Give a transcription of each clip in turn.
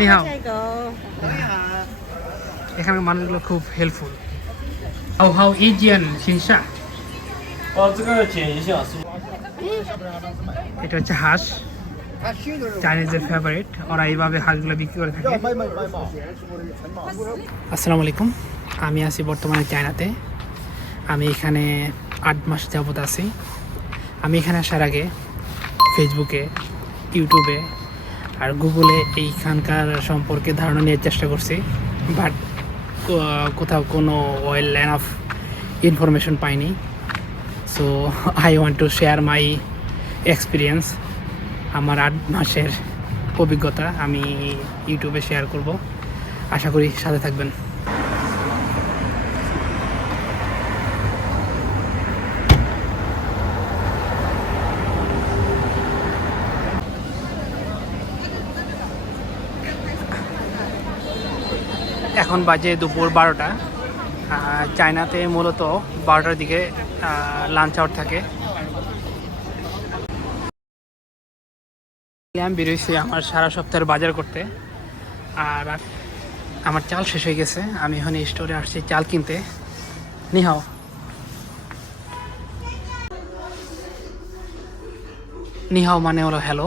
নিহাও। এখানকার মানুষগুলো খুব helpful how how easy and Xinsha এটা হচ্ছে হাঁস। চাইনিজের ফেভারিট ওরা এইভাবে হাঁসগুলো বিক্রি করে থাকে। আসসালামু আলাইকুম। আমি আছি বর্তমানে চায়নাতে। আমি এখানে আট মাস যাবত আছি। আমি এখানে আসার আগে ফেসবুকে ইউটিউবে আর গুগলে এইখানকার সম্পর্কে ধারণা নেওয়ার চেষ্টা করছি বাট কোথাও কোনো ওয়েল অফ ইনফরমেশন পাইনি। So I want to share my experience আমার আট মাসের অভিজ্ঞতা আমি ইউটিউবে শেয়ার করব। আশা করি সাথে থাকবেন। এখন বাজে দুপুর বারোটা। চায়নাতে মূলত বারোটার দিকে লাঞ্চ আউট থাকে। আমি বেরোইছি আমার সারা সপ্তাহের বাজার করতে। আর আমার চাল শেষ হয়ে গেছে। আমি এখন স্টোরে আসছি চাল কিনতে। নিহাও। নিহাও মানে হলো হ্যালো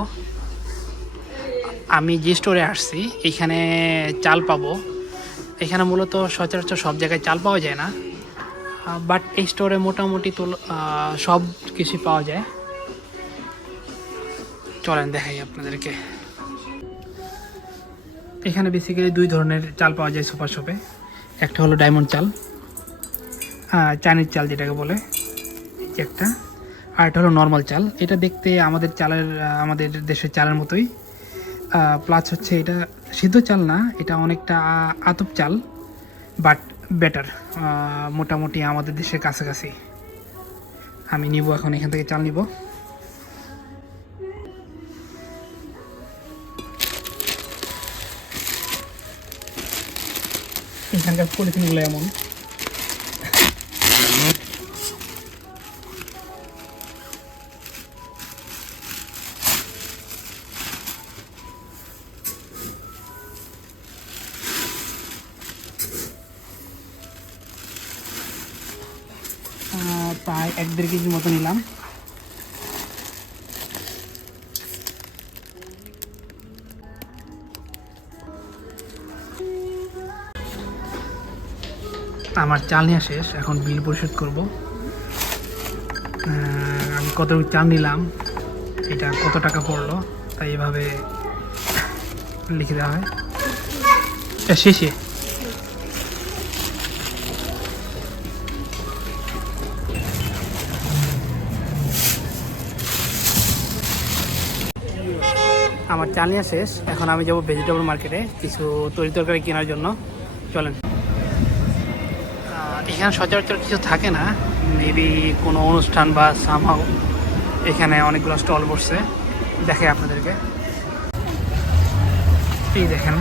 আমি যে স্টোরে আসছি, এখানে চাল পাবো। এখানে মূলত সচরাচর সব জায়গায় চাল পাওয়া যায় না। বাট এই স্টোরে মোটামুটি তো সব কিছু পাওয়া যায়। চলেন দেখাই আপনাদেরকে। এখানে বেসিক্যালি দুই ধরনের চাল পাওয়া যায় সুপার শপে একটা হলো ডায়মন্ড চাল চাইনিজ চাল যেটাকে বলে যে একটা। আর একটা হলো নর্মাল চাল। এটা দেখতে আমাদের চালের আমাদের দেশের চালের মতোই। প্লাস হচ্ছে এটা সিদ্ধ চাল না, এটা অনেকটা আতপ চাল বাট বেটার মোটামুটি আমাদের দেশের কাছাকাছি। আমি নিব এখন, এখান থেকে চাল নিব। এখানকার পলিথিনগুলো এমন। আমার চাল নেওয়া শেষ, এখন বিল পরিশোধ করব। আমি কত চাল নিলাম, এটা কত টাকা পড়ল, তাই এভাবে লিখে দেওয়া হয়। শেষে আমার চাল নেওয়া শেষ, এখন আমি যাব ভেজিটেবল মার্কেটে কিছু তরি তরকারি কেনার জন্য। চলেন। এখানে সচরাচর কিছু থাকে না। মেবি কোনো অনুষ্ঠান বা সামহাও এখানে অনেকগুলো স্টল বসছে। দেখে আপনাদেরকে। এই দেখেন।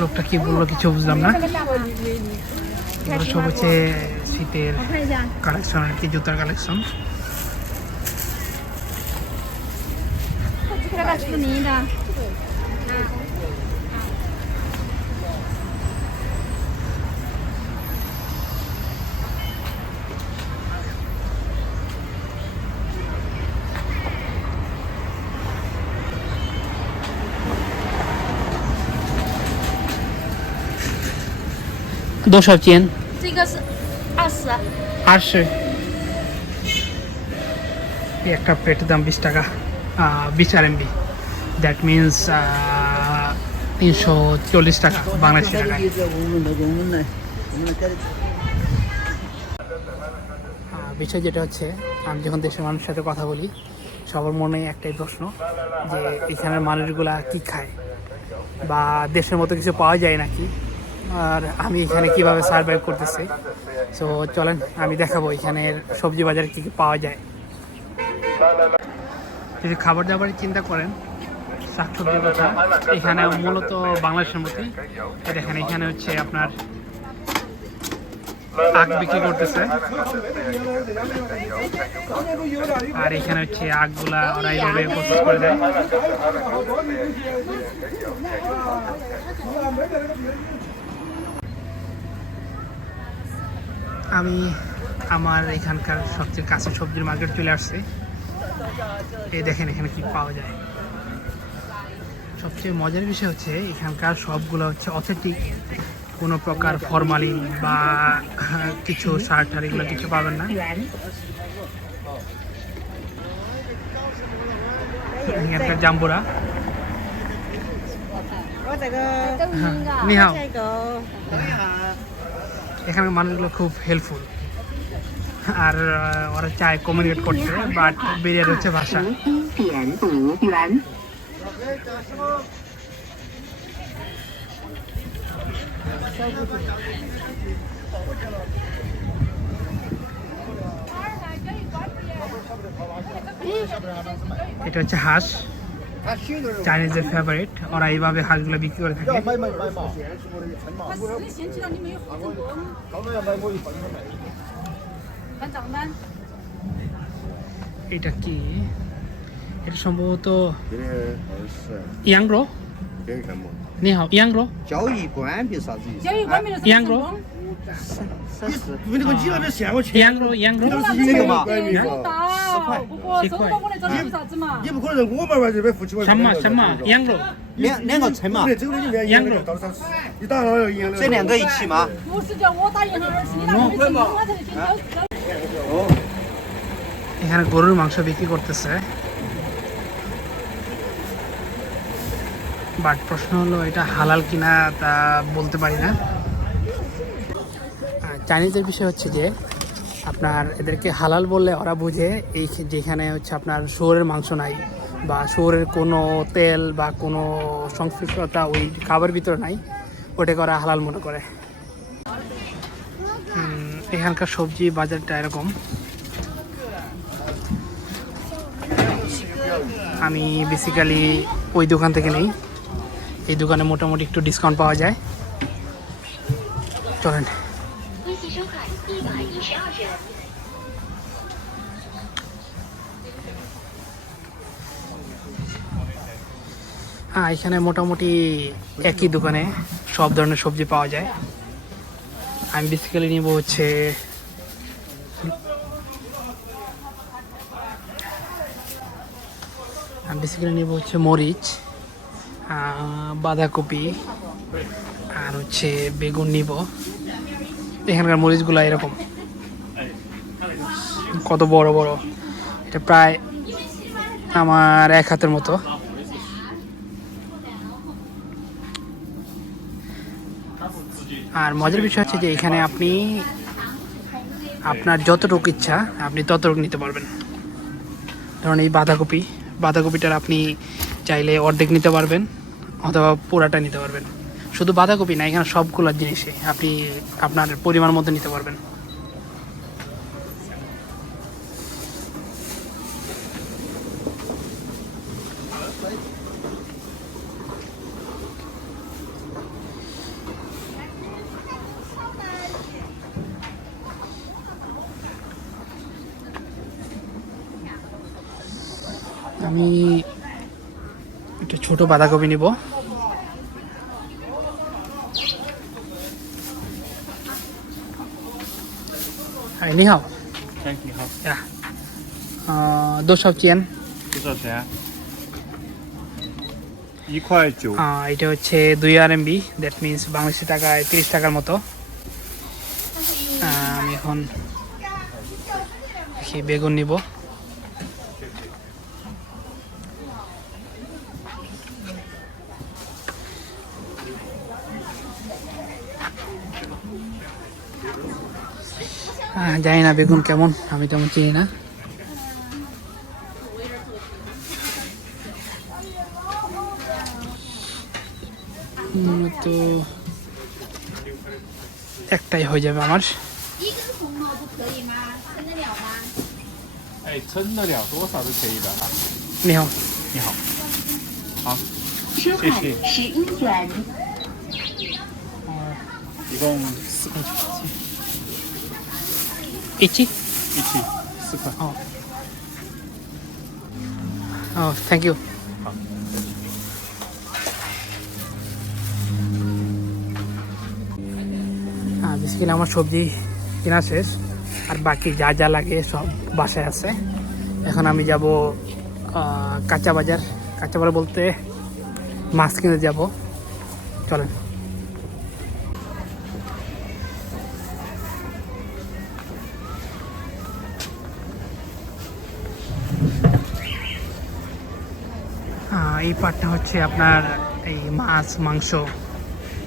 লোকটা কি বলল কিছু বুঝলাম না? সব হচ্ছে শীতের কালেকশন আর কি জুতার কালেকশন 多少钱？这个是二十，二十এই একটা প্লেটের দাম বিশ টাকা বিশ আর এমবি দ্যাট মিনস তিনশো চল্লিশ টাকা বাংলাদেশি টাকায় আহ, বিষয় যেটা হচ্ছে আমি যখন দেশের মানুষের সাথে কথা বলি সবার মনে একটাই প্রশ্ন যে এখানের মানুষগুলা কি খায় বা দেশের মতো কিছু পাওয়া যায় নাকি আর আমি এখানে কীভাবে সার্ভাইভ করতেছি? সো চলেন, আমি দেখাবো এখানের সবজি বাজারে কী কী পাওয়া যায়। যদি খাবার দাবারের চিন্তা করেন, শাকসবজির কথা, এখানে মূলত বাংলাদেশের এই দেখেন এখানে হচ্ছে আপনার আখ বিক্রি করতেছে। আর এখানে হচ্ছে আগগুলা ওরা এইভাবে প্রস্তুত করে দেয়। আমি আমার এখানকার সবচেয়ে কাছে সবজির মার্কেট চলে আসছে। এই দেখেন এখানে কি পাওয়া যায়। সবচেয়ে মজার বিষয় হচ্ছে এখানকার সবগুলো হচ্ছে অথেন্টিক কোনো প্রকার ফরমালিন বা কিছু সার টার এগুলো কিছু পাবেন না। এখানকার জাম্বুরা। 我这 এখানে মানুষগুলো খুব হেল্পফুল আর ওরা চায় কমিউনিকেট করছে বাট বেরিয়ার হচ্ছে ভাষা। এটা হচ্ছে হাঁস। চাইনিজের ফেভারিট ওরা এইভাবে হাঁসগুলো বিক্রি করে থাকে এটা কি এটা সম্ভবত 这个是 ইয়াংরো 这个看么？ নি হাও ইয়াংরো 交易官币啥子意思？交易官没有什么 ইয়াংরো 因为那个鸡肉的线我去， ইয়াংরো ইয়াংরো 这个嘛，到，不过中国过来找你做啥子嘛？你不可能我们玩这边付起我。什么什么ইয়াংরো 两两个称嘛对，，这个里面一样的，到时候你打了要一样的。这两个一起吗？不是叫我打银行，而是你打微信，我才听交。 এখানে গরুর মাংস বিক্রি করতেছে বাট প্রশ্ন হলো এটা হালাল কিনা তা বলতে পারি না আর চাইনিজের বিষয় হচ্ছে যে, আপনার এদেরকে হালাল বললে ওরা বুঝে এই যেখানে হচ্ছে আপনার শুয়োরের মাংস নাই বা শুয়োরের কোনো তেল বা কোনো সংশ্লিষ্টতা ওই খাবার ভিতরে নাই, ওটাকে ওরা হালাল মনে করে। এখানকার সবজি বাজারটা এরকম। আমি বেসিক্যালি ওই দোকান থেকে নেই। এই দোকানে মোটামুটি একটু ডিসকাউন্ট পাওয়া যায়। চলেন। হ্যাঁ এখানে মোটামুটি একই দোকানে সব ধরনের সবজি পাওয়া যায়। আমি বেসিক্যালি নিব হচ্ছে আমি বেসিক্যালি নিব হচ্ছে মরিচ বাঁধাকপি, আর হচ্ছে বেগুন নিব। এখানকার মরিচগুলো এরকম। কত বড় বড়। এটা প্রায় আমার এক হাতের মতো। আর মজার বিষয় হচ্ছে যে এখানে আপনি আপনার যতটুকু ইচ্ছা আপনি ততটুকু নিতে পারবেন। ধরুন এই বাঁধাকপি, বাঁধাকপিটার আপনি চাইলে অর্ধেক নিতে পারবেন অথবা পুরাটা নিতে পারবেন। শুধু বাঁধাকপি না, এখানে সবগুলো জিনিসে আপনি আপনার পরিমাণ মতো নিতে পারবেন। আমি একটু ছোট বাঁধাকপি নিব Hi, 你好。哎，你好，呀，呃，多少钱？多少钱？一块九。 আহ, এটা হচ্ছে দুই আর এমবি দ্যাট মিনস বাংলাদেশি টাকায় তিরিশ টাকার মতো আহ, আমি এখন দেখি বেগুন নিব জানি না বেগুন কেমন আমি তেমন চিনি না উম, তো একটাই হয়ে যাবে আমার 一根红萝卜可以吗？分得了吗？哎，称得了多少都可以的啊。 নিও 你好，好，收款十一元。一共四块， ইচি 一起 四块。ও ও থ্যাংক ইউ হ্যাঁ বেসিক্যালি আমার সবজি কেনা শেষ আর বাকি যা যা লাগে সব বাসায় আছে। এখন আমি যাব কাঁচা বাজার। কাঁচা বাজার বলতে মাছ কিনে যাব। চলেন। এই পাটটা হচ্ছে আপনার এই মাছ, মাংস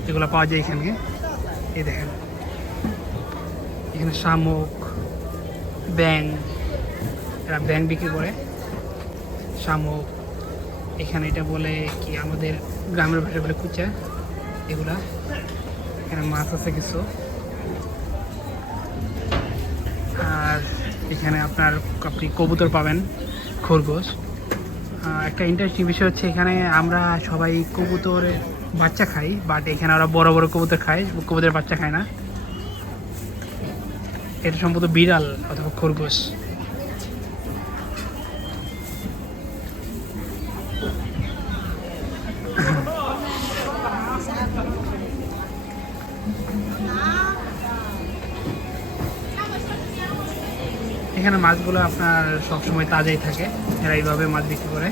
যেগুলো পাওয়া যায় এখানে। এই দেখেন। এখানে শামুক ব্যাং এরা ব্যাং বিক্রি করে। শামুক, এখানে এটা বলে কি আমাদের গ্রামের ভাষায় বলে কুচা, এগুলা। এখানে মাছ আছে কিছু। আর এখানে আপনার আপনি কবুতর পাবেন, খরগোশ। একটা ইন্টারেস্টিং বিষয় হচ্ছে এখানে আমরা সবাই কবুতরের বাচ্চা খাই বাট এখানে ওরা বড় বড় কবুতর খায়, কবুতরের বাচ্চা খায় না। এটা সম্ভবত বিড়াল অথবা খরগোশ। এখানে মাছগুলো আপনার সবসময় তাজাই থাকে এরা এইভাবে মাছ বিক্রি করে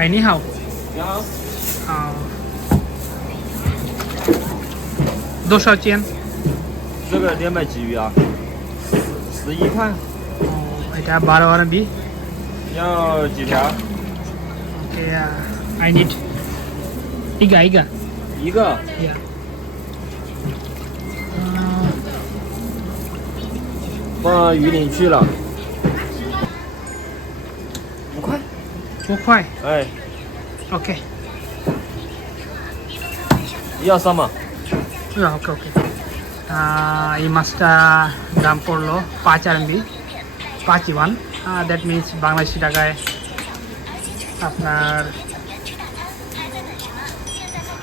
哎，你好。你好，啊，多少钱？这个两百鲫鱼啊，十一块，哦 ，এটা বারো আরবি要几条？ ওকে আই নিড ইগা ইগা一个。 ইয়া放鱼鳞去了，五块。五块哎， ওকে 要三吗？ ওকে ওকে এই মাছটা দাম পড়লো পাঁচ আরবি পাঁচ ইওয়ান দ্যাট মিনস বাংলাদেশি টাকায় আপনার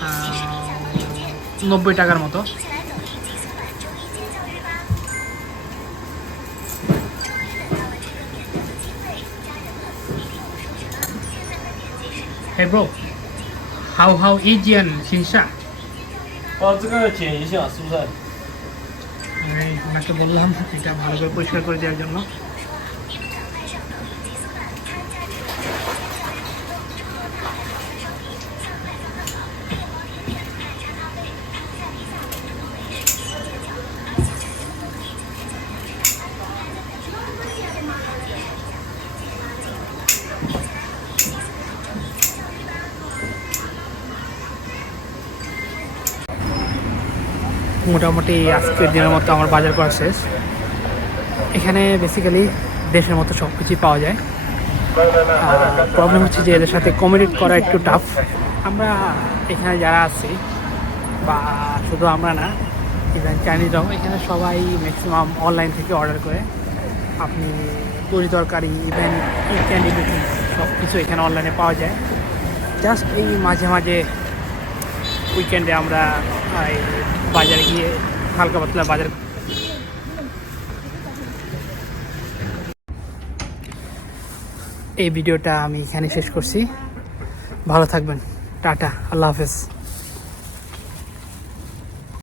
আহ, নব্বই টাকার মতো Hey bro, how how Asian 新下？哦，这个剪一下，是不是？ এই ওনাকে বললাম এটা ভালো করে পরিষ্কার করে দেওয়ার জন্য মোটামুটি আজকের দিনের মতো আমার বাজার করা শেষ। এখানে বেসিক্যালি দেশের মতো সব কিছুই পাওয়া যায়। প্রবলেম হচ্ছে যে এদের সাথে কমিউনিকেট করা একটু টাফ আমরা এখানে যারা আছি, বা শুধু আমরা না ইভেন চাইনিজরাও এখানে সবাই ম্যাক্সিমাম অনলাইন থেকে অর্ডার করে। আপনি তরি তরকারি ইভেন ক্যান্ডি সব কিছু এখানে অনলাইনে পাওয়া যায়। জাস্ট এই মাঝে মাঝে উইকেন্ডে আমরা বাজারে গিয়ে হালকা পাতলা বাজার এই ভিডিওটা আমি এখানে শেষ করছি। ভালো থাকবেন। টাটা। আল্লাহ হাফেজ।